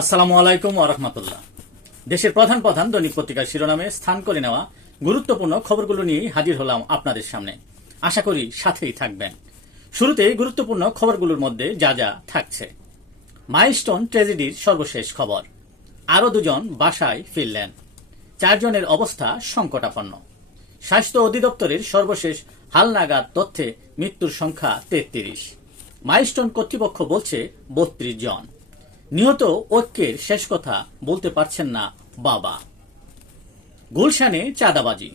আসসালামু আলাইকুম আরহামতুল্লাহ দেশের প্রধান প্রধান দৈনিক পত্রিকার শিরোনামে স্থান করে নেওয়া গুরুত্বপূর্ণ খবরগুলো নিয়ে হাজির হলাম আপনাদের সামনে। আশা করি সাথেই থাকবেন। শুরুতে গুরুত্বপূর্ণ খবরগুলোর মধ্যে যা যা থাকছে। মাইলস্টোন ট্র্যাজেডির সর্বশেষ খবর। আরও দুজন বাসায় ফিরলেন। চারজনের অবস্থা সংকটাপন্ন। স্বাস্থ্য অধিদপ্তরের সর্বশেষ হালনাগাদ তথ্যে মৃত্যুর সংখ্যা তেত্রিশ। মাইলস্টোন কর্তৃপক্ষ বলছে বত্রিশ জন। নিহত ঐক্যের শেষ কথা বলতে পারছেন না বাবা। গুলশানে চাঁদাবাজি।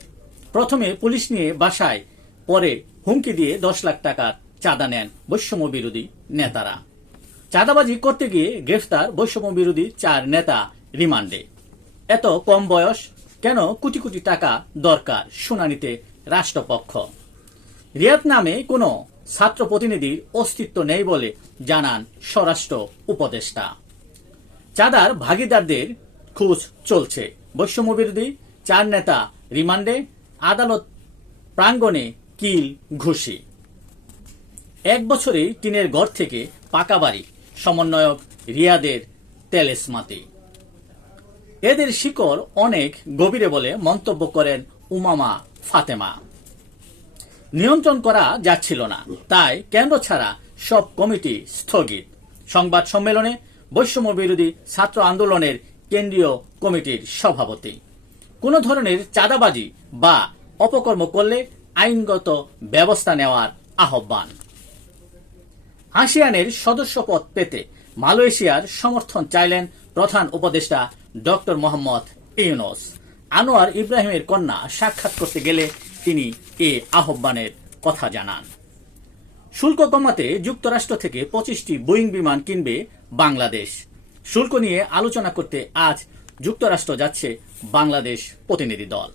প্রথমে পুলিশ নিয়ে বাসায়, পরে হুমকি দিয়ে দশ লাখ টাকার চাঁদা নেন বৈষম্য বিরোধী নেতারা। চাঁদাবাজি করতে গিয়ে গ্রেফতার বৈষম্য বিরোধী চার নেতা রিমান্ডে। এত কম বয়স কেন কোটি কোটি টাকা দরকার শুনানিতে রাষ্ট্রপক্ষ? রিয়াদ নামে কোনো ছাত্র প্রতিনিধির অস্তিত্ব নেই বলে জানান স্বরাষ্ট্র উপদেষ্টা। চাঁদার ভাগিদারদের খোঁজ চলছে। বৈষম্য বিরোধী চার নেতা রিমান্ডে, আদালত প্রাঙ্গণে কিল ঘুষি। এক বছরেই টিনের ঘর থেকে পাকা বাড়ি, সমন্বয়ক রিয়াদের তেলেসমাতি। এদের শিকড় অনেক গভীরে বলে মন্তব্য করেন উমামা ফাতেমা। নিয়ন্ত্রণ করা যাচ্ছিল না, তাই কেন্দ্র ছাড়া সব কমিটি স্থগিত। সংবাদ সম্মেলনে বৈষম্য বিরোধী ছাত্র আন্দোলনের কেন্দ্রীয় কমিটির সভাপতি। কোন ধরনের চাঁদাবাজি বা অপকর্ম করলে আইনগত ব্যবস্থা নেওয়ার আহ্বান? আসিয়ানের সদস্যপদ পেতে মালয়েশিয়ার সমর্থন চাইলেন প্রধান উপদেষ্টা ডক্টর মোহাম্মদ ইউনুস। আনোয়ার ইব্রাহিমের কন্যা সাক্ষাৎ করতে গেলে তিনি এ আহ্বানের কথা জানান। শুল্ক কমাতে যুক্তরাষ্ট্র থেকে পঁচিশটি বোয়িং বিমান কিনবে বাংলাদেশ। শুল্ক নিয়ে আলোচনা করতে আজ যুক্তরাষ্ট্র যাচ্ছে বাংলাদেশ প্রতিনিধি দল।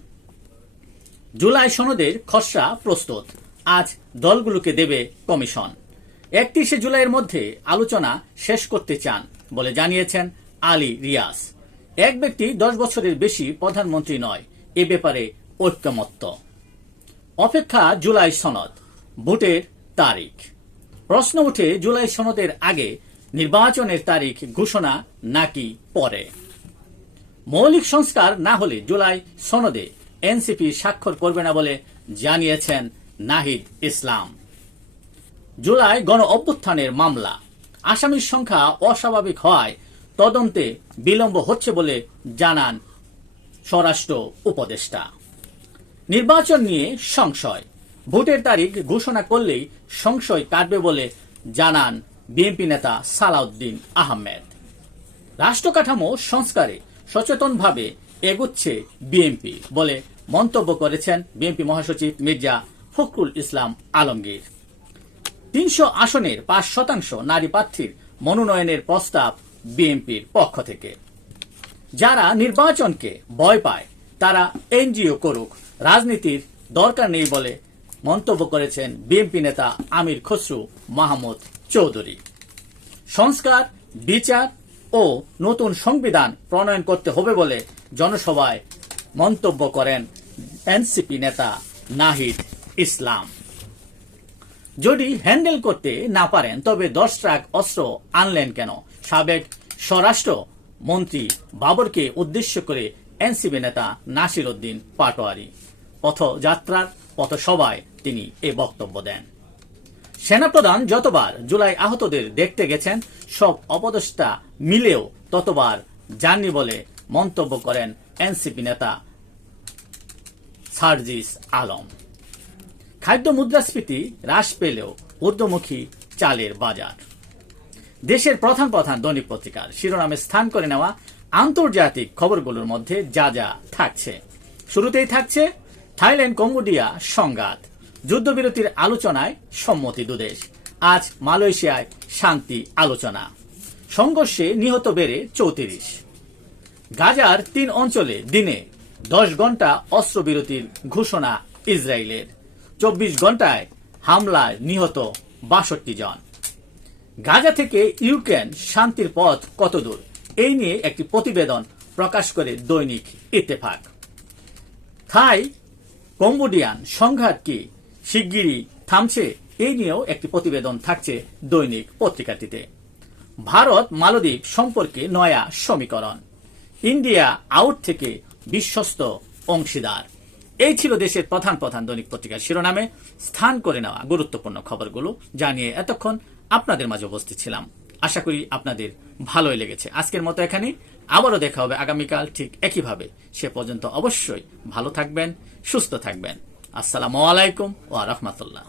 জুলাই সনদের খসড়া প্রস্তুত। আজ দলগুলোকে দেবে কমিশন। একত্রিশে জুলাইয়ের মধ্যে আলোচনা শেষ করতে চান বলে জানিয়েছেন আলী রিয়াস এক ব্যক্তি দশ বছরের বেশি প্রধানমন্ত্রী নয়, এ ব্যাপারে ঐক্যমত্য। অপেক্ষা জুলাই সনদ। ভোটের তারিখ। প্রশ্ন উঠে জুলাই সনদের আগে নির্বাচনের তারিখ ঘোষণা নাকি পরে? মৌলিক সংস্কার না হলে জুলাই সনদে এনসিপি স্বাক্ষর করবে না বলে জানিয়েছেন নাহিদ ইসলাম। জুলাই গণ অভ্যুত্থানের মামলা। আসামির সংখ্যা অস্বাভাবিক হওয়ায় তদন্তে বিলম্ব হচ্ছে বলে জানান স্বরাষ্ট্র উপদেষ্টা। নির্বাচন নিয়ে সংশয়। ভোটের তারিখ ঘোষণা করলেই সংশয় কাটবে বলে জানান বিএনপি নেতা সালাউদ্দিন আহমেদ। রাষ্ট্রকাঠামো সংস্কারে সচেতনভাবে এগুচ্ছে বিএনপি বলে মন্তব্য করেছেন বিএনপি মহাসচিব মির্জা ফখরুল ইসলাম আলমগীর। তিনশো আসনের পাঁচ শতাংশ নারী প্রার্থীর মনোনয়নের প্রস্তাব বিএনপির পক্ষ থেকে। যারা নির্বাচনকে ভয় পায়, তারা এনজিও করুক, রাজনীতির দরকার নেই বলে মন্তব্য করেছেন বিএনপি নেতা আমির খসরু মাহমুদ চৌধুরী। সংস্কার, বিচার ও নতুন সংবিধান প্রণয়ন করতে হবে বলে জনসভায় মন্তব্য করেন এনসিপি নেতা নাহিদ ইসলাম। যদি হ্যান্ডেল করতে না পারেন, তবে দশ ট্রাক অস্ত্র আনলেন কেন? সাবেক স্বরাষ্ট্র মন্ত্রী বাবরকে উদ্দেশ্য করে এনসিপি নেতা নাসির উদ্দিন পাটোয়ারি। পথযাত্রার পথ পথসভায় তিনি এ বক্তব্য দেন। সেনাপ্রধান যতবার জুলাই আহতদের দেখতে গেছেন, সব অপদস্থা মিলেও ততবার যাননি বলে মন্তব্য করেন এনসিপি নেতা সার্জিস আলম। খাদ্য মুদ্রাস্ফীতি হ্রাস পেলেও ঊর্ধ্বমুখী চালের বাজার। দেশের প্রধান প্রধান দৈনিক পত্রিকার শিরোনামে স্থান করে নেওয়া আন্তর্জাতিক খবরগুলোর মধ্যে যা যা থাকছে। শুরুতেই থাকছে থাইল্যান্ড কম্বোডিয়া সংঘাত। যুদ্ধবিরতির আলোচনায় সম্মতি দুদেশ। আজ মালয়েশিয়ায় শান্তি আলোচনা। সংঘর্ষে নিহত বেড়ে চৌত্রিশ। গাজার তিন অঞ্চলে দিনে দশ ঘণ্টা অস্ত্রবিরতির ঘোষণা ইসরায়েলের। চব্বিশ ঘন্টায় হামলায় নিহত বাষট্টি জন। গাজা থেকে ইউক্রেন শান্তির পথ কতদূর? এই নিয়ে একটি প্রতিবেদন প্রকাশ করে দৈনিক ইত্তেফাক। থাই কম্বোডিয়ান সংঘাত কি? শিগগিরই থামছে। এই নিয়েও একটি প্রতিবেদন থাকছে দৈনিক পত্রিকাটিতে। ভারত মালদ্বীপ সম্পর্কে নয়া সমীকরণ। ইন্ডিয়া আউট থেকে বিশ্বস্ত অংশীদার। এই ছিল দেশের প্রধান প্রধান দৈনিক পত্রিকার শিরোনামে। স্থান করে নেওয়া গুরুত্বপূর্ণ খবরগুলো জানিয়ে এতক্ষণ আপনাদের মাঝে উপস্থিত ছিলাম। আশা করি আপনাদের ভালোই লেগেছে। আজকের মতো এখানে আবারও দেখা হবে আগামীকাল ঠিক একইভাবে। সে পর্যন্ত অবশ্যই ভালো থাকবেন, সুস্থ থাকবেন। আসসালামু আলাইকুম ও রহমতুল্লাহ।